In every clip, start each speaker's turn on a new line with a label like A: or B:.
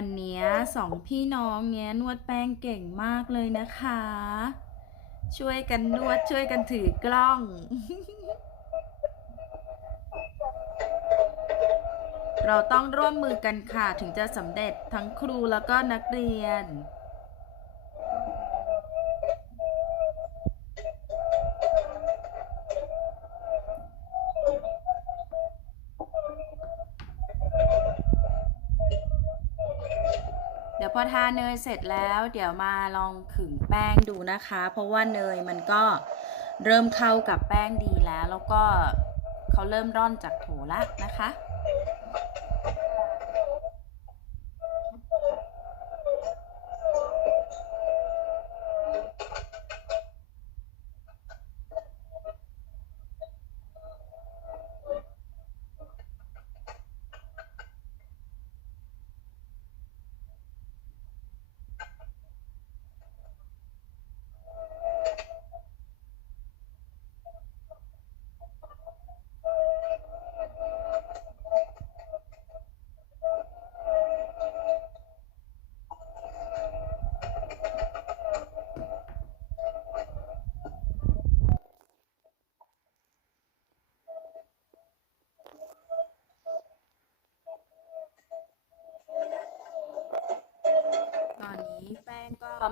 A: วันนี้สองพี่น้องเนี้ยนวดแป้งเก่งมากเลยนะคะ ช่วยกันนวดช่วยกันถือกล้องเราต้องร่วมมือกันค่ะ ถึงจะสำเร็จทั้งครูแล้วก็นักเรียน อทาเนยเสร็จแล้วเดี๋ยวมาลองขึงแป้งดูนะคะ เพราะว่าเนยมันก็เริ่มเข้ากับแป้งดีแล้ว แล้วก็เขาเริ่มร่อนจากโถแล้วนะคะ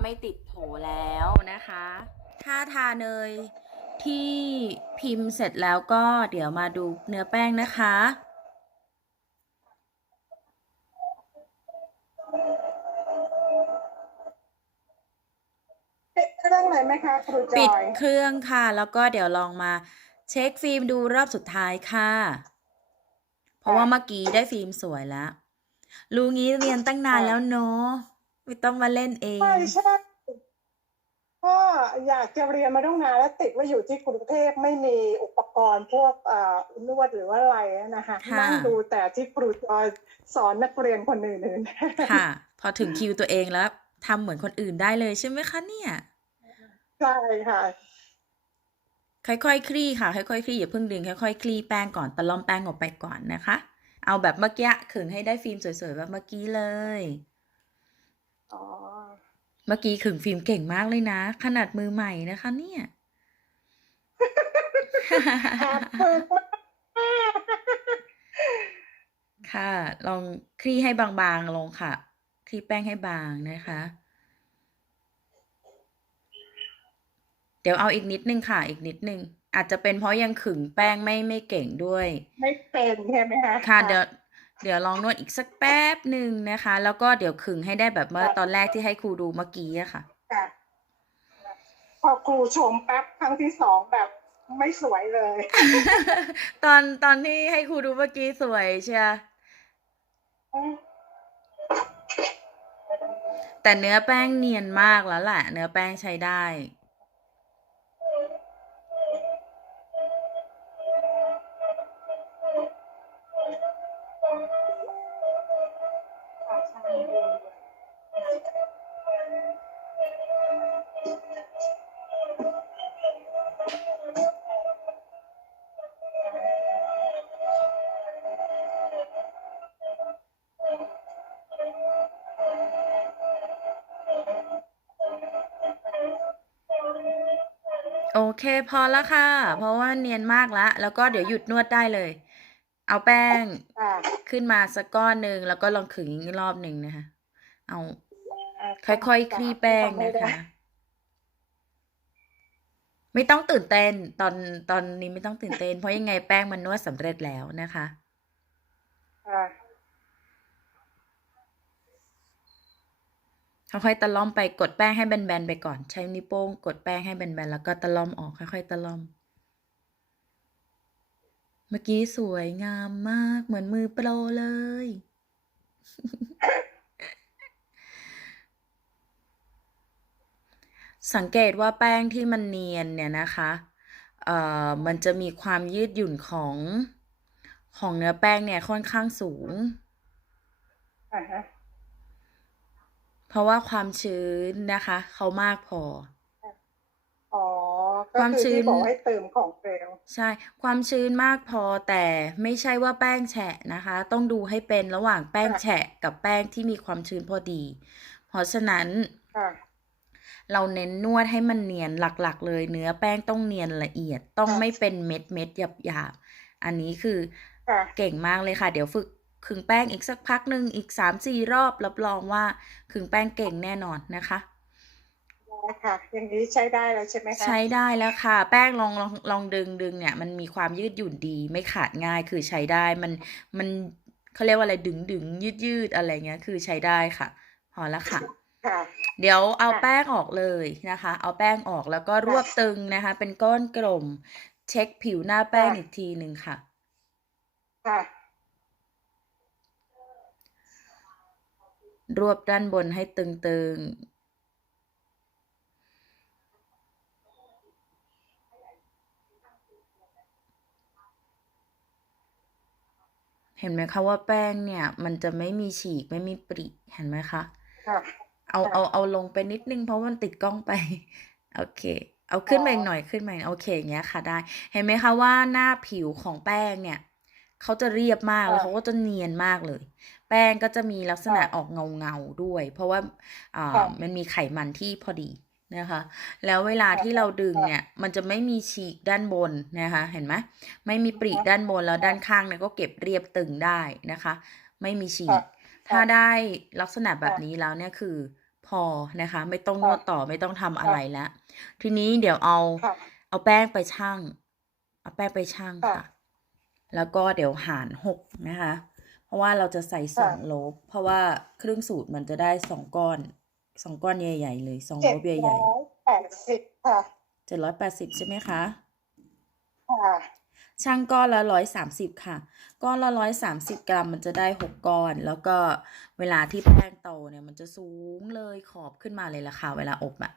A: ไม่ติดโถแล้วนะคะ ถ้าทาเนยที่พิมพ์เสร็จแล้วก็เดี๋ยวมาดูเนื้อแป้งนะคะ
B: ปิดเครื่องเลยไหมคะครูจ
A: ปิด
B: อย
A: เครื่องค่ะ แล้วก็เดี๋ยวลองมาเช็คฟิล์มดูรอบสุดท้ายค่ะ เพราะว่าเมื่อกี้ได้ฟิล์มสวยแล้ว รู้งี้เรียนตั้งนานแล้วเนอะ ไม่ต้องมาเล่นเอง
B: ใช่ใช่ก็อยากจะเรียนมาตั้งนานแล้วติดว่าอยู่ที่กรุงเทพไม่มีอุปกรณ์พวกเอ่อนวดหรือว่าอะไรนะคะ
A: ค่ะ
B: นั่งดูแต่ที่ครูจอยสอนนักเรียนคนอื่นๆ
A: ค่ะ พอถึงคิวตัวเองแล้วทำเหมือนคนอื่นได้เลยใช่ไหมคะเนี่ย
B: ใช่ค่ะ
A: ค่อยๆคลี่ค่ะ ค่อยๆคลี่อย่าเพิ่งดึงค่อยๆคลี่แป้งก่อนตะล่อมแป้งออกไปก่อนนะคะ เอาแบบเมื่อกี้ขึงให้ได้ฟิล์มสวยๆแบบเมื่อกี้เลย
B: อ๋อ
A: เมื่อกี้ขึงฟิล์มเก่งมากเลยนะ ขนาดมือใหม่นะคะเนี่ย
B: แอบฝึกมา
A: ค่ะ ลองคลี่ให้บางๆลงค่ะ คลี่แป้งให้บางนะคะ เดี๋ยวเอาอีกนิดนึงค่ะ อีกนิดนึง อาจจะเป็นเพราะยังขึงแป้งไม่ไม่เก่งด้วย
B: ไม่เป็นใช่ไหมคะ
A: ค่ะเดี๋ยว เดี๋ยวลองนวดอีกสักแป๊บหนึ่งนะคะ แล้วก็เดี๋ยวขึงให้ได้แบบเมื่อตอนแรกที่ให้ครูดูเมื่อกี้อะค่ะ
B: ค่ะ พอครูชมแป๊บครั้งที่สองแบบไม่สวยเลย
A: ตอนตอนที่ให้ครูดูเมื่อกี้สวยเชียแต่เนื้อแป้งเนียนมากแล้วแหละ เนื้อแป้งใช้ได้ โอเคพอแล้วค่ะ เพราะว่าเนียนมากล้วแล้วก็เดี๋ยวหยุดนวดได้เลย เอาแป้ง ขึ้นมาสักก้อนหนึ่งแล้วก็ลองขึงอีกรอบหนึ่งนะคะ เอาค่อยๆคลี่แป้งนะคะ ไม่ต้องตื่นเต้นตอนตอนนี้ไม่ต้องตื่นเต้น เพราะยังไงแป้งมันนวดสำเร็จแล้วนะคะ
B: ค่ะ
A: ค่อยๆตะล่อมไปกดแป้งให้แบนๆไปก่อน ใช้นิ้วโป้งกดแป้งให้แบนๆแล้วก็ตะล่อมออกค่อยๆตะล่อม เมื่อกี้สวยงามมากเหมือนมือโปรเลย สังเกตว่าแป้งที่มันเนียนเนี่ยนะคะ เอ่อ มันจะมีความยืดหยุ่นของของเนื้อแป้งเนี่ยค่อนข้างสูง
B: อ่าฮะ
A: เพราะว่าความชื้นนะคะ เขามากพอ
B: อ๋อก็ก็
A: ความ
B: คือ
A: ชื้น
B: ที่บอกให้เติมของเร็ว
A: ใช่ ความชื้นมากพอแต่ไม่ใช่ว่าแป้งแฉะนะคะ ต้องดูให้เป็นระหว่างแป้ง
B: ค่ะ
A: แฉะกับแป้งที่มีความชื้นพอดี เพราะฉะนั้น
B: ค่ะ
A: เราเน้นนวดให้มันเนียนหลักๆ เลย เนื้อแป้งต้องเนียนละเอียดต้อง
B: ค่ะ
A: ไม่เป็นเม็ดเม็ดหยาบหยาบๆอันนี้คือ
B: ค่ะ
A: เก่งมากเลยค่ะ เดี๋ยวฝึกขึงแป้งอีกสักพักหนึ่งอีกสามสี่รอบรับรองว่าขึงแป้งเก่งแน่นอนนะคะ
B: ได้ค่ะอย่างนี้ใช้ได้แล้วใช่ไหมคะ
A: ใช้ได้แล้วค่ะ แป้งลองลองลองดึงดึงเนี่ย มันมีความยืดหยุ่นดีไม่ขาดง่ายคือใช้ได้มันมันเขาเรียกว่าอะไรดึงดึงยืดยืดอะไรเงี้ย คือใช้ได้ค่ะพอแล้วค่ะ
B: ค่ะ
A: เดี๋ยวเอา
B: ค่ะ
A: แป้งออกเลยนะคะ เอาแป้งออกแล้วก็รวบตึงนะคะ เป็นก้อนกลม เช็คผิวหน้าแป้ง
B: ค่ะ
A: อีกทีหนึ่งค่ะ
B: ค่ะ
A: รวบด้านบนให้ตึงๆ เห็นไหมคะว่าแป้งเนี่ย มันจะไม่มีฉีกไม่มีปริเห็นไหมคะ
B: ค่ะ
A: เอา
B: ค่ะ
A: เอาเอาลงไปนิดนึงเพราะมันติดกล้องไป โอเค เอาขึ้นมา
B: อ๋อ
A: อีกหน่อยขึ้นมาอีกโอเคอย่างเงี้ยค่ะได้ เห็นไหมคะว่าหน้าผิวของแป้งเนี่ยเขาจะเรียบมากแล้ว
B: ค่ะ
A: เขาก็จะเนียนมากเลย แป้งก็จะมีลักษณะ
B: ค่ะ
A: ออกเงาเงาๆด้วย เพราะว่าอ่า
B: ค่ะ
A: มันมีไขมันที่พอดี นะคะแล้วเวลา
B: ค่ะ
A: ที่เราดึง
B: ค่ะ
A: เนี่ย มันจะไม่มีฉีกด้านบนนะคะ เห็นไหมไม่มีปริ
B: ค่ะ
A: ด้านบนแล้ว
B: ค่ะ
A: ด้านข้างเนี่ยก็เก็บเรียบตึงได้นะคะ ไม่มีฉี
B: ค่ะ
A: กถ้า
B: ค่ะ
A: ได้ลักษณะแบบ
B: ค่ะ
A: นี้แล้วเนี่ยคือพอนะคะ ไม่ต้องน
B: ค่ะ
A: วดต่อไม่ต้องทำอะ
B: ค่ะ
A: ไรแล้วทีนี้เดี๋ยวเอา
B: ค่ะ
A: เอาแป้งไปชั่ง เอาแป้งไปชั่ง
B: ค่ะ
A: ค่ะ แล้วก็เดี๋ยวหารหกนะคะ เพราะว่าเราจะใส่ส
B: ค่ะ
A: องโลบ เพราะว่าครึ่งสูตรมันจะได้สองก้อน สองก้อนใหญ่ๆเลยสอง
B: เจ็
A: โล
B: ด
A: บให
B: ร้
A: ญ่
B: อยแปดสิบค่ะ
A: ๆเจ็ดร้อยแปดสิบใช่ไหมคะ
B: ค่ะ
A: ช่างก้อนละร้อยสามสิบค่ะ ก้อนละร้อยสามสิบกรัมมันจะได้หกก้อน แล้วก็เวลาที่แป้งโตเนี่ยมันจะสูงเลยขอบขึ้นมาเลยล่ะค่ะ เวลาอบอะ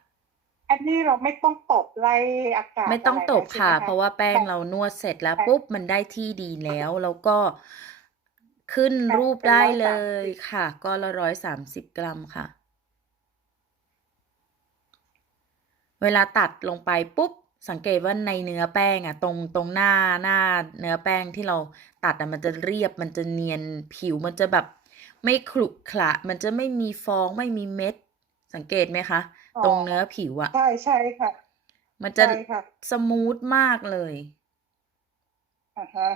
B: อันนี้เราไม่ต้องตบไล่อากาศ
A: ไม่ต้อง
B: อะไร
A: ต
B: เลย
A: บ
B: ใช่ไหม
A: ค่ะ
B: คะ
A: เพราะว่าแป้ง
B: แต่
A: เรานวดเสร็จแล้ว
B: แต่
A: ปุ๊บมันได้ที่ดีแล้ว แล้วก็ขึ้น
B: ค่ะ
A: รูป
B: เป็น
A: ได้
B: ร้อย
A: เล
B: สาม
A: ย
B: สิบ
A: ค่ะ ก้อนละร้อยสามสิบกรัมค่ะ เวลาตัดลงไปปุ๊บสังเกตว่าในเนื้อแป้งอะตรงตรงหน้าหน้าเนื้อแป้งที่เราตัดอะมันจะเรียบมันจะเนียนผิวมันจะแบบไม่ขรุขระมันจะไม่มีฟองไม่มีเม็ด สังเกตไหมคะ
B: อ๋อ
A: ตรงเนื้อผิวอะ
B: ใช่ใช่ค่ะ
A: มันจะ
B: ใช่ค่ะ
A: สมูทมากเลย
B: อ่าฮะ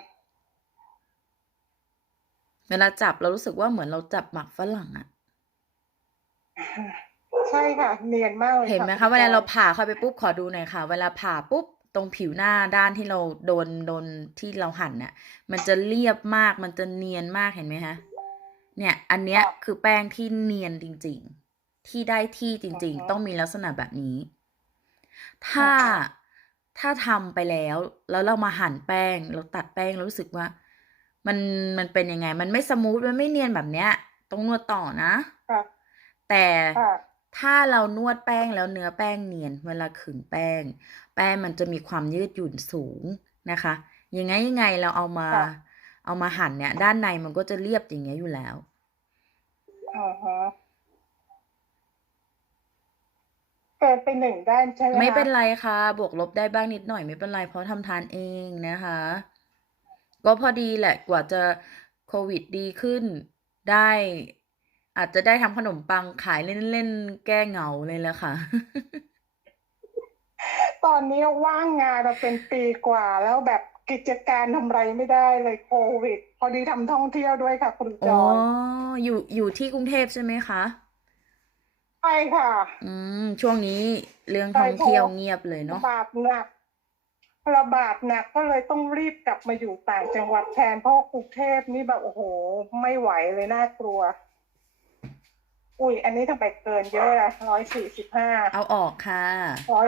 A: เวลาจับเรารู้สึกว่าเหมือนเราจับหมักฝรั่งอะ
B: ใช่ค่ะ เนียนมากเลย
A: เห็นไหม
B: ค่ะ
A: คะ
B: ณ
A: เวลา
B: จ
A: เรา
B: อย
A: ผ่าเข้าไปปุ๊บขอดูหน่อยค่ะ เวลาผ่าปุ๊บตรงผิวหน้าด้านที่เราโดนโดนที่เราหั่นน่ะ มันจะเรียบมากมันจะเนียนมากเห็นไหมคะเนี่ย อันเนี้ย
B: ค่ะ
A: คือแป้งที่เนียนจริง ๆ ที่ได้ที่จริง
B: อือฮึ
A: ๆต้องมีลักษณะแบบนี้ ถ้า
B: อือฮึ
A: ถ้าทำไปแล้ว แล้วเรามาหั่นแป้งเราตัดแป้งแล้วรู้สึกว่า มันมันเป็นยังไง มันไม่สมูทมันไม่เนียนแบบเนี้ย ต้องนวดต่อนะ
B: ค่ะ
A: แต่
B: ค่ะ
A: ถ้าเรานวดแป้งแล้วเนื้อแป้งเนียน เวลาขึงแป้ง แป้งมันจะมีความยืดหยุ่นสูงนะคะ ยังไงยังไงเราเอามา
B: ค่ะ
A: เอามาหั่นเนี่ย ด้านในมันก็จะเรียบอย่างเงี้ยอยู่แล้ว
B: อ่าฮะเกินไปหนึ่งได้ใช่ไหม
A: ไม่
B: คะ
A: เป็นไรค่ะ บวกลบได้บ้างนิดหน่อยไม่เป็นไรเพราะทำทานเองนะคะ ก็พอดีแหละกว่าจะโควิดดีขึ้นได้ อาจจะได้ทำขนมปังขายเล่นๆ แก้เหงาเลยแหละค่ะ
B: ตอนนี้ว่างงานมาเป็นปีกว่า แล้วแบบกิจการทำไรไม่ได้เลยโควิด พอดีทำท่องเที่ยวด้วยค่ะ คุณจ
A: อ๋อ
B: อย
A: อยู่อยู่ที่กรุงเทพใช่ไหมคะ
B: ใช่ค่ะ
A: อืม ช่วงนี้เรื่อง
B: ใช่
A: ท่องเที่ยว
B: เพราะ
A: เงียบเลย
B: ระ
A: เนาะ
B: บาดหนักระบาดหนักก็เลยต้องรีบกลับมาอยู่ต่างจังหวัดแทนเพราะว่ากรุงเทพนี่แบบโอ้โห ไม่ไหวเลยน่ากลัว อุ้ย อันนี้ทำไปเกินเยอะเลยร้อยสี่สิบห้า
A: เอาออกค่ะ
B: ร้อย